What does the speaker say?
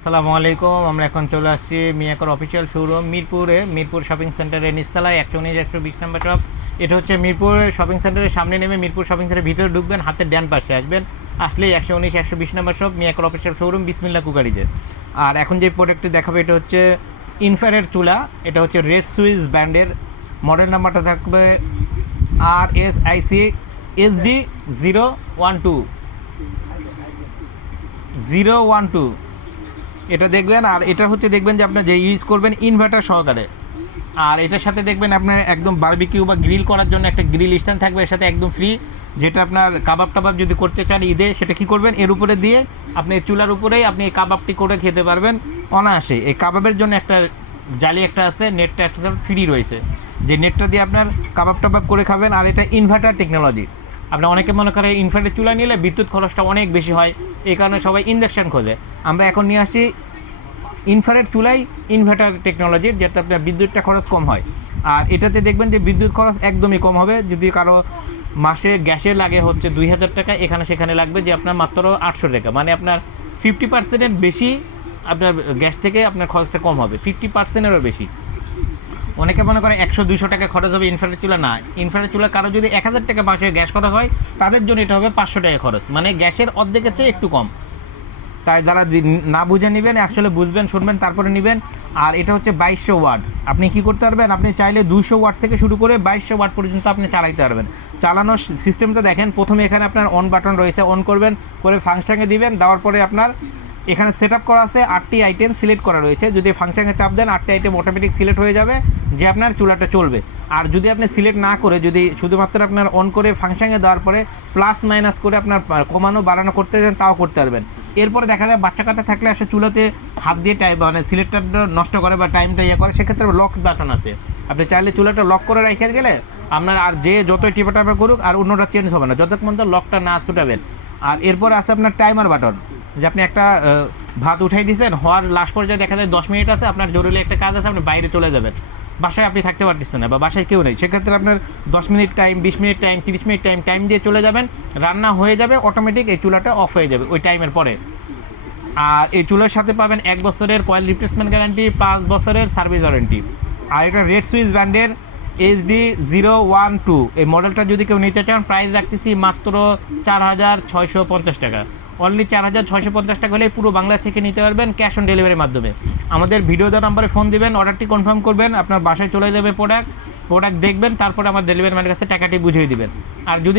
আসসালামু আলাইকুম। আমরা এখন চলে আসছি মিয়াকোর অফিসিয়াল শোরুম মিরপুর শপিং সেন্টারের নিচতলায় 119-120 নম্বর শপ। এটা হচ্ছে মিরপুর শপিং সেন্টারের সামনে নেমে মিরপুর শপিং সেন্টারের ভিতরে ঢুকবেন, হাতের ডান পাশে আসবেন, আসলেই 119-120 নম্বর শপ মিয়াকোর অফিসিয়াল শোরুম বিসমিল্লাহ কুকারিজে। আর এখন যে প্রোডাক্টটি দেখাবে এটা হচ্ছে ইনফ্রারেড চুলা। এটা হচ্ছে রেড সুইস ব্র্যান্ডের। মডেল নাম্বারটা থাকবে RSIC SD 012 এটা দেখবেন। আর এটা হচ্ছে দেখবেন যে আপনার যে ইউজ করবেন ইনভার্টার সহকারে। আর এটার সাথে দেখবেন আপনার একদম বারবিকিউ বা গ্রিল করার জন্য একটা গ্রিল স্ট্যান্ড থাকবে এর সাথে একদম ফ্রি। যেটা আপনার কাবাব টাবাব যদি করতে চান ঈদে, সেটা কি করবেন, এর উপরে দিয়ে আপনি চুলার উপরেই আপনি এই কাবাবটি করে খেতে পারবেন অনায়াসে। এই কাবাবের জন্য একটা জালি একটা আছে, নেটটা একটা ফ্রি রয়েছে, যে নেটটা দিয়ে আপনার কাবাব টাবাব করে খাবেন। আর এটা ইনভার্টার টেকনোলজি। আপনার অনেকে মনে করে ইনভার্টার চুলা নিলে বিদ্যুৎ খরচটা অনেক বেশি হয়, এই কারণে সবাই ইন্ডাকশান খোঁজে। আমরা এখন নিয়ে আসি ইনফ্রারেড চুলাই ইনভার্টার টেকনোলজির, যাতে আপনার বিদ্যুৎটা খরচ কম হয়। আর এটাতে দেখবেন যে বিদ্যুৎ খরচ একদমই কম হবে। যদি কারো মাসে গ্যাসে লাগে হচ্ছে 2000 টাকা, এখানে সেখানে লাগবে যে আপনার মাত্র 800 টাকা, মানে আপনার 50% বেশি আপনার গ্যাস থেকে আপনার খরচটা কম হবে, 50%-এরও বেশি। অনেকে মনে করে 100-200 টাকা খরচ হবে ইনফ্রারেড চুলা। না, ইনফ্রারেড চুলা কারো যদি 1000 টাকা মাসে গ্যাস খরচ হয়, তাদের জন্য এটা হবে 500 টাকা খরচ, মানে গ্যাসের অর্ধেকের চেয়ে একটু কম। তাই যারা না বুঝে নেবেন, আসলে বুঝবেন শুনবেন তারপরে নেবেন। আর এটা হচ্ছে 2200 ওয়াট। আপনি কি করতে পারবেন, আপনি চাইলে 200 ওয়াট থেকে শুরু করে 2200 ওয়াট পর্যন্ত আপনি চালাইতে পারবেন। চালানোর সিস্টেমটা দেখেন, প্রথমে এখানে আপনার অন বাটন রয়েছে, অন করবেন, করে ফাংশনে দিবেন, দেওয়ার পরে আপনার এখানে সেট আপ করা আছে, 8টি আইটেম সিলেক্ট করা রয়েছে। যদি ফাংশনে চাপ দেন 8টি আইটেম অটোমেটিক সিলেক্ট হয়ে যাবে, যে আপনার চুলাটা চলবে। আর যদি আপনি সিলেক্ট না করে, যদি শুধুমাত্র আপনার অন করে ফাংশনে দেওয়ার পরে প্লাস মাইনাস করে আপনার কমানো বাড়ানো করতে চান, তাও করতে পারবেন। এরপরে দেখা যায় বাচ্চা কাচ্চা থাকলে আসে চুলাতে হাত দিয়ে টাইম মানে সিলেক্টরটা নষ্ট করে বা টাইমটা ইয়ে করে, সেক্ষেত্রে লক বাটন আছে, আপনি চাইলে চুলাটা লক করে রেখে গেলে আপনার আর যে যতই টিপাটাপা করুক আর অন্যটা চেঞ্জ হবে না, যতক্ষণ তো লকটা না ছুটাবেন। আর এরপর আছে আপনার টাইমার বাটন, যে আপনি একটা ভাত উঠাই দিয়েছেন, হওয়ার লাস্ট পর্যায়ে দেখা যায় 10 মিনিট আছে, আপনার জরুরি একটা কাজ আছে, আপনি বাইরে চলে যাবেন, বাসায় আপনি থাকতে পারতেছেন না বা বাসায় কেউ নেই, সেক্ষেত্রে আপনার 10 minute time, 20 minute time, 30 minute time দিয়ে চলে যাবেন, রান্না হয়ে যাবে অটোমেটিক, এই চুলাটা অফ হয়ে যাবে ওই টাইমের পরে। আর এই চুলার সাথে পাবেন 1 বছরের কয়েল রিপ্লেসমেন্ট গ্যারান্টি, 5 বছরের সার্ভিস ওয়ারেন্টি। আর এটা রেড সুইস ব্র্যান্ডের SD 012। এই মডেলটা যদি কেউ নিতে চান, প্রাইস রাখতেছি মাত্র 4650 টাকা। অনলি 4650 টাকা হলে পুরো বাংলা থেকে নিতে পারবেন ক্যাশ অন ডেলিভারির মাধ্যমে। আমাদের ভিডিও দেওয়ার নাম্বারে ফোন দিবেন, অর্ডারটি কনফার্ম করবেন, আপনার বাসায় চলে যাবে প্রোডাক্ট দেখবেন, তারপরে আমার ডেলিভারি ম্যানের কাছে টাকাটি বুঝিয়ে দিবেন। আর যদি